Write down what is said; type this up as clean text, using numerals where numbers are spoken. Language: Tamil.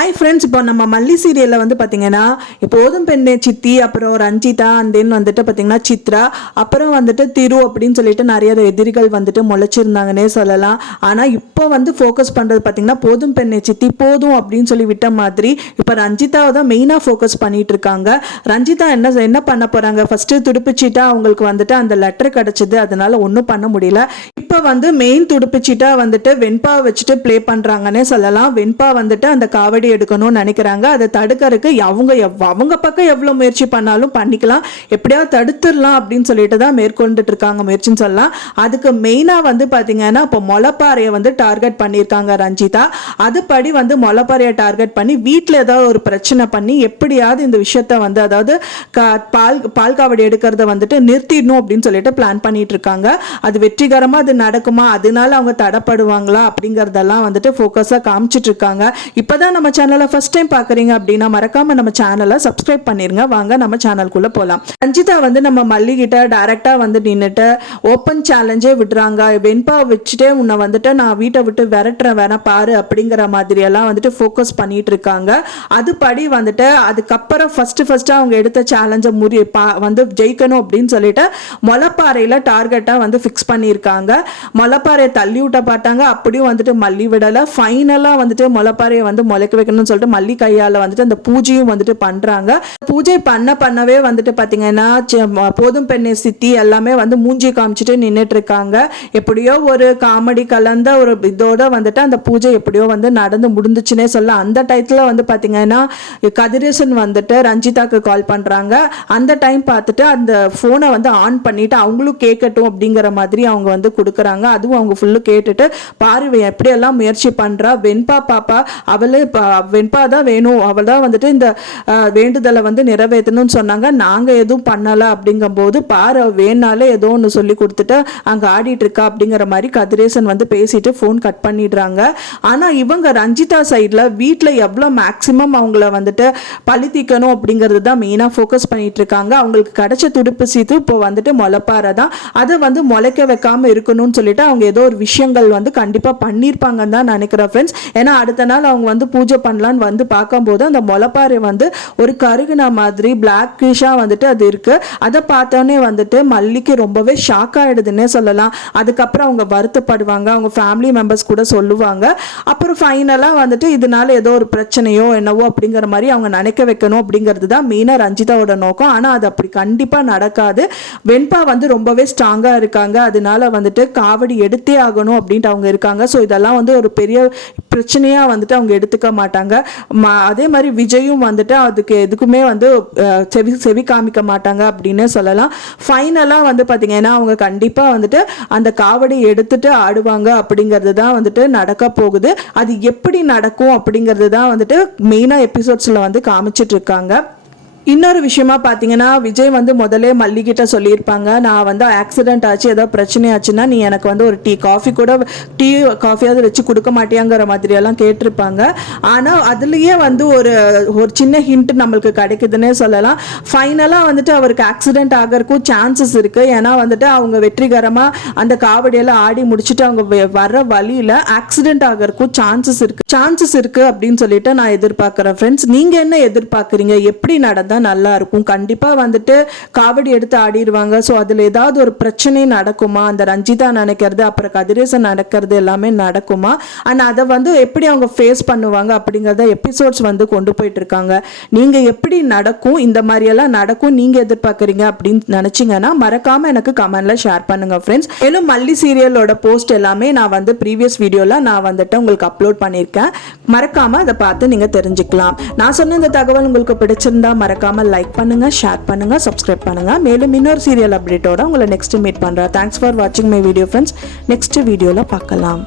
ஹாய் ஃப்ரெண்ட்ஸ், இப்போ நம்ம மல்லி சீரியலில் வந்து பார்த்தீங்கன்னா போதும் பெண்ணே சித்தி, அப்புறம் ரஞ்சிதா, அண்ட் தென் வந்துட்டு பார்த்தீங்கன்னா சித்ரா, அப்புறம் வந்துட்டு திரு அப்படின்னு சொல்லிட்டு நிறைய எதிரிகள் வந்துட்டு முளைச்சிருந்தாங்கன்னே சொல்லலாம். ஆனால் இப்போ வந்து ஃபோக்கஸ் பண்ணுறது பார்த்தீங்கன்னா போதும் பெண்ணே சித்தி போதும் அப்படின்னு சொல்லி விட்ட மாதிரி இப்போ ரஞ்சிதாவை தான் மெயினாக ஃபோக்கஸ் பண்ணிட்டு இருக்காங்க. ரஞ்சிதா என்ன பண்ண போகிறாங்க? ஃபஸ்ட்டு துடுப்புச்சிட்டா அவங்களுக்கு வந்துட்டு அந்த லெட்டர் கிடச்சிது, அதனால ஒன்றும் பண்ண முடியல. இப்போ வந்து மெயின் துடுப்புச்சிட்டா வந்துட்டு வெண்பாவை வச்சுட்டு ப்ளே பண்ணுறாங்கன்னே சொல்லலாம். வெண்பா வந்துட்டு அந்த காவடி எடுக்கணும்னு நினைக்கிறாங்க. அதை தடுக்கிறதுக்கு அவங்க பக்கம் எவ்வளவு முயற்சி பண்ணாலும் பண்ணிக்கலாம், எப்படியாவது தடுத்துடலாம் அப்படின்னு சொல்லிட்டு தான் மேற்கொண்டுட்டு இருக்காங்க முயற்சின்னு சொல்லலாம். அதுக்கு மெயினா வந்து பாத்தீங்கன்னா இப்போ முளைப்பாறையை வந்து டார்கெட் பண்ணியிருக்காங்க ரஞ்சிதா. அதுபடி வந்து முளைப்பாறையை டார்கெட் பண்ணி வீட்டில் ஏதாவது ஒரு பிரச்சனை பண்ணி எப்படியாவது இந்த விஷயத்த வந்து அதாவது பால் காவடி எடுக்கிறத வந்துட்டு நிறுத்திடணும் அப்படின்னு சொல்லிட்டு பிளான் பண்ணிட்டு இருக்காங்க. அது வெற்றிகரமா அது நடக்குமா, அதனால அவங்க தடப்படுவாங்களா அப்படிங்கறதெல்லாம் வந்துட்டு ஃபோக்கஸா காமிச்சிட்டு இருக்காங்க. இப்பதான் நம்ம சேனலை ஃபர்ஸ்ட் டைம் பார்க்குறீங்க அப்படின்னா மறக்காம நம்ம சேனலை சப்ஸ்கிரைப் பண்ணிருங்க. வாங்க நம்ம சேனலுக்குள்ள போகலாம். ரஞ்சிதா வந்து நம்ம மல்லிகிட்ட டைரக்டா வந்து நின்றுட்டு ஓப்பன் சேலஞ்சே விடுறாங்க. வெண்பா வச்சுட்டே உன்னை வந்துட்டு நான் வீட்டை விட்டு விரட்டுறேன், வேணா பாரு அப்படிங்கிற மாதிரி எல்லாம் வந்துட்டு ஃபோக்கஸ் பண்ணிட்டு இருக்காங்க. அதுபடி வந்துட்டு அதுக்கப்புறம் ஃபர்ஸ்ட் அவங்க எடுத்த சேலஞ்சை வந்து ஜெயிக்கணும் அப்படின்னு சொல்லிட்டு முளைப்பாறையில டார்கெட்டா வந்து ஃபிக்ஸ் பண்ணியிருக்காங்க. முளைப்பாறையை தள்ளி விட்ட பார்த்தாங்க, அப்படியும் வந்துட்டு மல்லி விடலை. ஃபைனலா வந்துட்டு முளைப்பாறையை வந்து முளைக்க வைக்கணும்னு சொல்லிட்டு மல்லி கையால வந்துட்டு அந்த பூஜையும் வந்துட்டு பண்றாங்க. பூஜை பண்ணவே வந்துட்டு பாத்தீங்கன்னா போதும் பெண்ணே சித்தி எல்லாமே வந்து மூஞ்சி காமிச்சிட்டு நின்றுட்டு இருக்காங்க. எப்படியோ ஒரு காமெடி கலந்த ஒரு இதோட வந்துட்டு அந்த பூஜை எப்படியோ வந்து நடந்து முடிந்துச்சுன்னே சொல்ல. அந்த டயத்துல வந்து பாத்தீங்கன்னா கதிரேசன் வந்துட்டு ரஞ்சிதாக்கு கால் பண்றாங்க. அந்த டைம் பார்த்துட்டு அந்த போனை வந்து ஆன் பண்ணிட்டு அவங்களும் கேட்கட்டும் அப்படிங்கிற மாதிரி அவங்க வந்து கொடுக்குறாங்க. அதுவும் அவங்க ஃபுல்லு கேட்டுட்டு பாரு எப்படியெல்லாம் முயற்சி பண்றா, வெண்பா பாப்பா அவளே வெண்பா தான் வேணும், அவள் தான் வந்துட்டு இந்த வேண்டுதலை வந்து நிறைவேற்றணும்னு சொன்னாங்க, நாங்கள் எதுவும் பண்ணலை அப்படிங்கும்போது பாரு வேணாலே ஏதோ ஒன்று சொல்லி கொடுத்துட்டு அங்கே ஆடிட்டு இருக்கா அப்படிங்கிற மாதிரி கதிரேசன் வந்து பேசிட்டு ஃபோன் கட் பண்ணிடுறாங்க. ஆனால் இவங்க ரஞ்சிதா சைடில் வீட்டில் எவ்வளோ மேக்சிமம் அவங்கள வந்துட்டு பழித்திக்கணும் அப்படிங்கிறது தான் மெயினாக ஃபோக்கஸ் பண்ணிட்டு இருக்காங்க. அவங்களுக்கு கிடைச்ச துடுப்பு சீத்து இப்போ வந்துட்டு முளைப்பாறை தான், அதை வந்து முளைக்க வைக்காமல் இருக்கணும்னு சொல்லிட்டு அவங்க ஏதோ ஒரு விஷயங்கள் வந்து கண்டிப்பாக பண்ணியிருப்பாங்கன்னு தான் நினைக்கிறேன் ஃப்ரெண்ட்ஸ். ஏன்னா அடுத்த நாள் அவங்க வந்து பூஜை பண்ணலான்னு வந்து பார்க்கும்போது அந்த முளைப்பாறை வந்து ஒரு கருகுன மாதிரி பிளாக்கிஷா வந்துட்டு அது இருக்கு. அதை பார்த்தோன்னே வந்துட்டு மல்லிக்கு ரொம்பவே ஷாக் ஆயிடுதுன்னே சொல்லலாம். அதுக்கப்புறம் அவங்க வருத்தப்படுவாங்க, அவங்க ஃபேமிலி மெம்பர்ஸ் கூட சொல்லுவாங்க. அப்புறம் ஃபைனலாக வந்துட்டு இதனால ஏதோ ஒரு பிரச்சனையோ என்னவோ அப்படிங்கிற மாதிரி அவங்க நினைக்க வைக்கணும் அப்படிங்கிறது தான் மெயினாக ரஞ்சிதாவோட நோக்கம். ஆனால் அது அப்படி கண்டிப்பாக நடக்காது. வெண்பா வந்து ரொம்பவே ஸ்ட்ராங்காக இருக்காங்க, அதனால வந்துட்டு காவடி எடுத்தே ஆகணும் அப்படின்ட்டு அவங்க இருக்காங்க. ஸோ இதெல்லாம் வந்து ஒரு பெரிய பிரச்சனையாக வந்துட்டு அவங்க எடுத்துக்க மாட்டாங்க. அதே மாதிரி விஜயும் வந்துட்டு அதுக்கு எதுக்குமே வந்து செவி காமிக்க மாட்டாங்க அப்படின்னு சொல்லலாம். ஃபைனலாக வந்து பார்த்தீங்கன்னா அவங்க கண்டிப்பாக வந்துட்டு அந்த காவடி எடுத்துட்டு ஆடுவாங்க அப்படிங்கிறது தான் வந்துட்டு நடக்க போகுது. அது எப்படி நடக்கும் அப்படிங்கிறது தான் வந்துட்டு மெயினாக எபிசோட்ஸில் வந்து காமிச்சிட்டு இருக்காங்க. இன்னொரு விஷயமா பார்த்தீங்கன்னா விஜய் வந்து முதல்ல மல்லிகிட்ட சொல்லியிருப்பாங்க, நான் வந்து ஆக்சிடென்ட் ஆச்சு ஏதோ பிரச்சனை ஆச்சுன்னா நீ எனக்கு வந்து ஒரு டீ காஃபியாவது வச்சு கொடுக்க மாட்டியாங்கிற மாதிரியெல்லாம் கேட்டிருப்பாங்க. ஆனால் அதுலேயே வந்து ஒரு சின்ன ஹிண்ட் நம்மளுக்கு கிடைக்குதுன்னே சொல்லலாம். ஃபைனலாக வந்துட்டு அவருக்கு ஆக்சிடென்ட் ஆகிறதுக்கும் சான்சஸ் இருக்குது. ஏன்னா வந்துட்டு அவங்க வெற்றிகரமாக அந்த காவடியெல்லாம் ஆடி முடிச்சுட்டு அவங்க வர்ற வழியில் ஆக்சிடென்ட் ஆகிறதுக்கும் சான்சஸ் இருக்குது அப்படின்னு சொல்லிட்டு நான் எதிர்பார்க்குறேன் ஃப்ரெண்ட்ஸ். நீங்கள் என்ன எதிர்பார்க்குறீங்க? எப்படி நடந்தா நல்லா இருக்கும்? கண்டிப்பா வந்துட்டு காவடி எடுத்து ஆடிடுவாங்க. ஸோ அதுல ஏதாவது ஒரு பிரச்சனை நடக்குமா? அந்த ரஞ்சிதா நினைக்கிறது அப்புறம் கதிரேசன் நடக்கிறது எல்லாமே நடக்குமா? அண்ட் அதை வந்து எப்படி அவங்க ஃபேஸ் பண்ணுவாங்க அப்படிங்கிறத எபிசோட்ஸ் வந்து கொண்டு போயிட்டு இருக்காங்க. நீங்க எப்படி நடக்கும், இந்த மாதிரி எல்லாம் நடக்கும் நீங்க எதிர்பார்க்குறீங்க அப்படின்னு நினைச்சீங்கன்னா மறக்காம எனக்கு கமெண்ட்ல ஷேர் பண்ணுங்க ஃப்ரெண்ட்ஸ். மேலும் மல்லி சீரியலோட போஸ்ட் எல்லாமே நான் வந்து ப்ரீவியஸ் வீடியோல நான் வந்துட்டு உங்களுக்கு அப்லோட் பண்ணியிருக்கேன். மறக்காம அதை பார்த்து நீங்க தெரிஞ்சுக்கலாம். நான் சொன்ன இந்த தகவல் உங்களுக்கு பிடிச்சிருந்தா மறக்காம லைக் பண்ணுங்க, ஷேர் பண்ணுங்க, சப்ஸ்கிரைப் பண்ணுங்க. மேலும் இன்னொரு சீரியல் அப்டேட்டோட உங்களை நெக்ஸ்ட் மீட் பண்றேன். தேங்க்ஸ் ஃபார் வாட்சிங் மை வீடியோ ஃப்ரெண்ட்ஸ். நெக்ஸ்ட் வீடியோல பார்க்கலாம்.